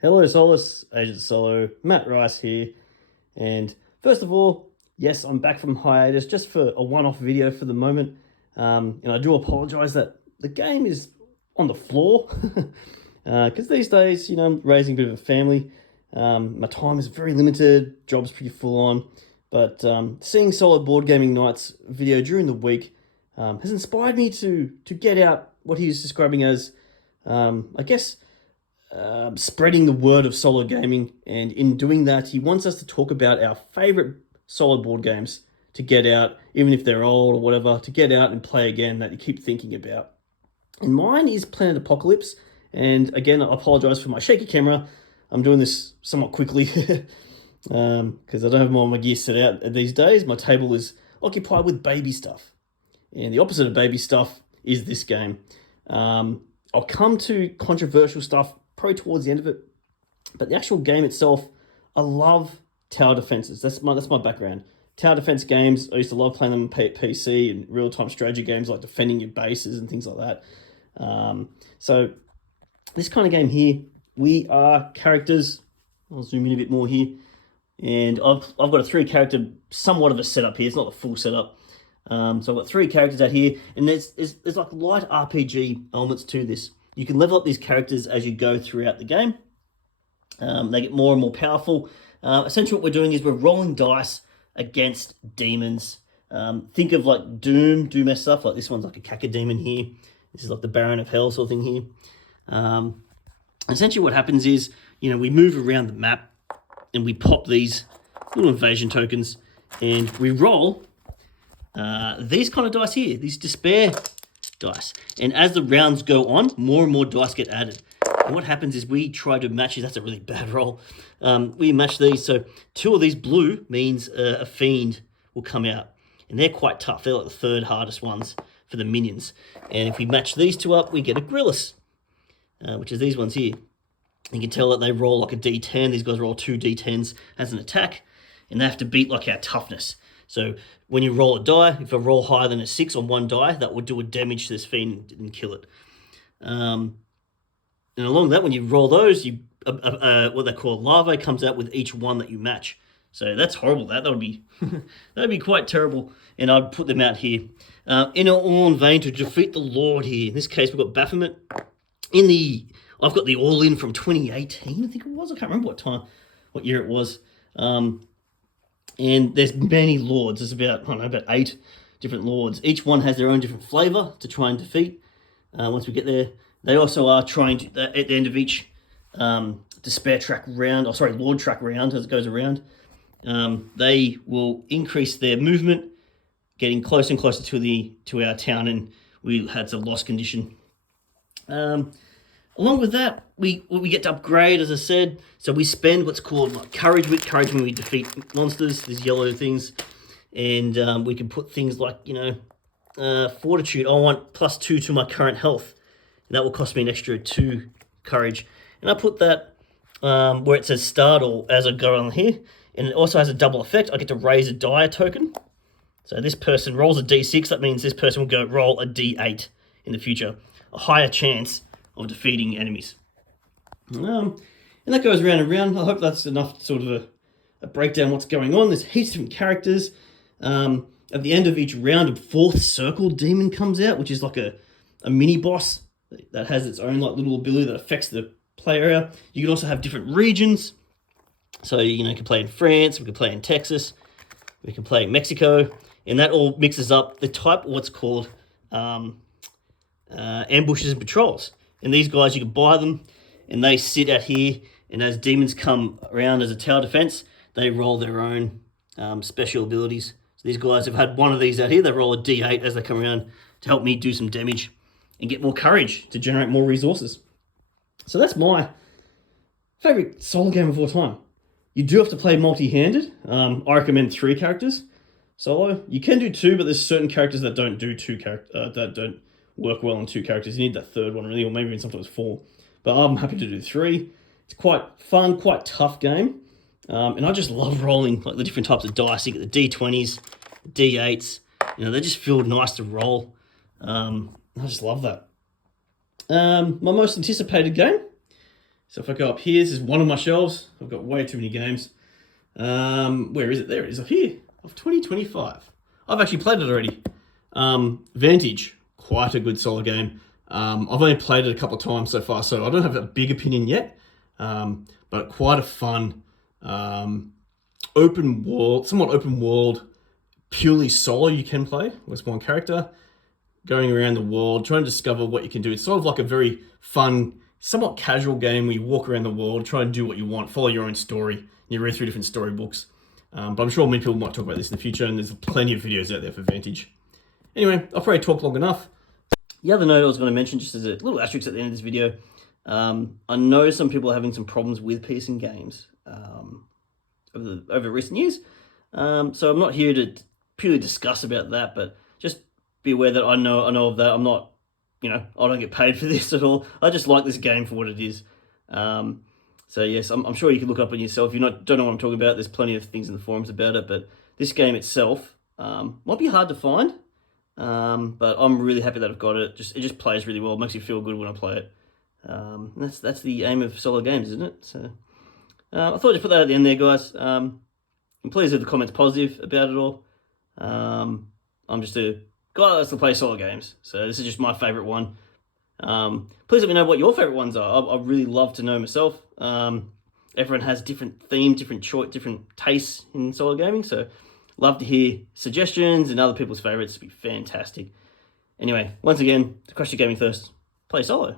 Hello Solace, Agent Solo, Matt Rice here. And first of all, yes, I'm back from hiatus just for a one-off video for the moment. And I do apologize that the game is on the floor. Because these days, I'm raising a bit of a family. My time is very limited, job's pretty full on. But seeing Solo Board Gaming Night's video during the week has inspired me to get out what he's describing as, I guess, spreading the word of solo gaming, and in doing that, he wants us to talk about our favorite solo board games to get out, even if they're old or whatever, to get out and play again that you keep thinking about. And mine is Planet Apocalypse, and again, I apologize for my shaky camera. I'm doing this somewhat quickly because I don't have all my gear set out these days. My table is occupied with baby stuff, and the opposite of baby stuff is this game. I'll come to controversial stuff probably towards the end of it, but the actual game itself, I love tower defenses. That's my background. Tower defense games, I used to love playing them on PC and real-time strategy games like defending your bases and things like that. So this kind of game here, we are characters. I'll zoom in a bit more here, and I've got a 3-character, somewhat of a setup here. It's not the full setup. So I've got 3 characters out here, and there's like light RPG elements to this. You can level up these characters as you go throughout the game. They get more and more powerful. Essentially what we're doing is we're rolling dice against demons. Think of like Doom-esque stuff. Like this one's like a Cacodemon here. This is like the Baron of Hell sort of thing here. Essentially what happens is, we move around the map and we pop these little invasion tokens and we roll these kind of dice here, these despair dice. And as the rounds go on, more and more dice get added. And what happens is we try to match these. That's a really bad roll. We match these. So 2 of these blue means a fiend will come out. And they're quite tough. They're like the 3rd hardest ones for the minions. And if we match these 2 up, we get a Grillis, which is these ones here. You can tell that they roll like a D10. These guys roll 2 D10s as an attack. And they have to beat like our toughness. So when you roll a die, if I roll higher than a 6 on one die, that would do a damage to this fiend and kill it. And along that, when you roll those, what they call larvae comes out with each one that you match. So that's horrible. That would be that'd be quite terrible. And I'd put them out here. In all in vain to defeat the Lord here. In this case, we've got Baphomet. I've got the All In from 2018, I think it was. I can't remember what year it was. And there's many lords. There's about 8 different lords. Each one has their own different flavor to try and defeat. Once we get there, they also are trying to, at the end of each despair track round, lord track round as it goes around, they will increase their movement, getting closer and closer to our town, and we had a lost condition. Along with that, we get to upgrade, as I said. So we spend what's called like courage when we defeat monsters, these yellow things. And we can put things like, fortitude. I want +2 to my current health. And that will cost me an extra 2 courage. And I put that where it says start or as I go on here. And it also has a double effect. I get to raise a die token. So this person rolls a D6. That means this person will go roll a D8 in the future. A higher chance of defeating enemies. And that goes round and round. I hope that's enough sort of a breakdown what's going on. There's heaps of different characters. At the end of each round, a 4th circle demon comes out, which is like a mini boss that has its own like little ability that affects the player area. You can also have different regions. So, you can play in France, we can play in Texas, we can play in Mexico, and that all mixes up the type of what's called ambushes and patrols. And these guys, you can buy them, and they sit out here, and as demons come around as a tower defense, they roll their own special abilities. So these guys have had one of these out here. They roll a D8 as they come around to help me do some damage and get more courage to generate more resources. So that's my favorite solo game of all time. You do have to play multi-handed. I recommend 3 characters solo. You can do 2, but there's certain characters that don't do that don't work well on 2 characters. You need that 3rd one really, or maybe even sometimes 4. But I'm happy to do 3. It's quite fun, quite tough game. And I just love rolling like the different types of dice. You get the D20s, the D8s. They just feel nice to roll. I just love that. My most anticipated game So if I go up here, this is one of my shelves. I've got way too many games. Where is it? There it is, up here, of 2025. I've actually played it already. Vantage, quite a good solo game. I've only played it a couple of times so far, so I don't have a big opinion yet. But quite a fun, open world, somewhat open world, purely solo you can play with one character, going around the world, trying to discover what you can do. It's sort of like a very fun, somewhat casual game where you walk around the world, try and do what you want, follow your own story. You read through different storybooks. But I'm sure many people might talk about this in the future, and there's plenty of videos out there for Vantage. Anyway, I've probably talked long enough. The other note I was going to mention, just as a little asterisk at the end of this video, I know some people are having some problems with pacing games over recent years. So I'm not here to purely discuss about that, but just be aware that I know of that. I'm not, I don't get paid for this at all. I just like this game for what it is. So yes, I'm sure you can look up on yourself. If you don't know what I'm talking about, there's plenty of things in the forums about it. But this game itself might be hard to find, but I'm really happy that I've got it. It just plays really well. It makes you feel good when I play it. That's the aim of solo games, isn't it? So I thought I'd put that at the end there, guys. And please leave the comments positive about it all. I'm just a guy that likes to play solo games, so this is just my favourite one. Please let me know what your favourite ones are. I really love to know myself. Everyone has different themes, different tastes in solo gaming, so love to hear suggestions and other people's favourites. It'd be fantastic. Anyway, once again, to crush your gaming thirst, play solo.